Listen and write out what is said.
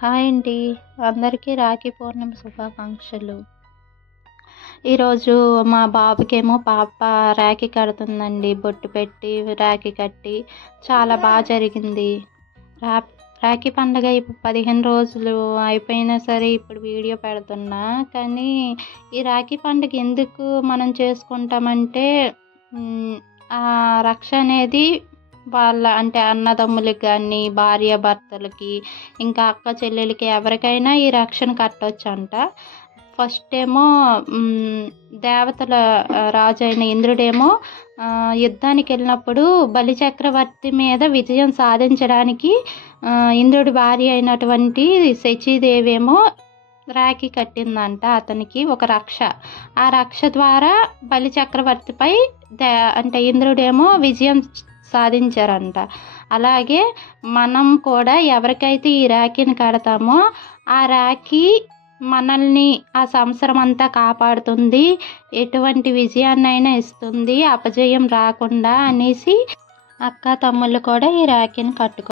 Hi అండి. అందరికీ రాఖీ పౌర్ణమి శుభాకాంక్షలు. ఈరోజు మా బాబుకేమో పాప రాఖీ కడుతుందండి. బొట్టు పెట్టి రాఖీ కట్టి చాలా బాగా జరిగింది. రా రాఖీ పండగ ఇప్పుడు 15 రోజులు అయిపోయినా సరే ఇప్పుడు వీడియో పెడుతున్నా. కానీ ఈ రాఖీ పండుగ ఎందుకు మనం చేసుకుంటామంటే ఆ రక్ష అనేది వాళ్ళ అంటే అన్నదమ్ములకి కానీ, భార్యాభర్తలకి, ఇంకా అక్క చెల్లెలకి ఎవరికైనా ఈ రక్షణ కట్టొచ్చంట. ఫస్ట్ ఏమో దేవతల రాజు అయిన ఇంద్రుడేమో యుద్ధానికి వెళ్ళినప్పుడు బలిచక్రవర్తి మీద విజయం సాధించడానికి ఇంద్రుడి భార్య అయినటువంటి శచీదేవి ఏమో రాఖీ కట్టిందంట అతనికి ఒక రక్ష. ఆ రక్ష ద్వారా బలిచక్రవర్తిపై అంటే ఇంద్రుడేమో విజయం సాధించారంట. అలాగే మనం కూడా ఎవరికైతే ఈ రాఖీని కడతామో ఆ రాఖీ మనల్ని ఆ సంవత్సరం అంతా కాపాడుతుంది, ఎటువంటి విజయాన్నైనా ఇస్తుంది, అపజయం రాకుండా అనేసి అక్క తమ్ముళ్ళు కూడా ఈ రాఖీని కట్టుకో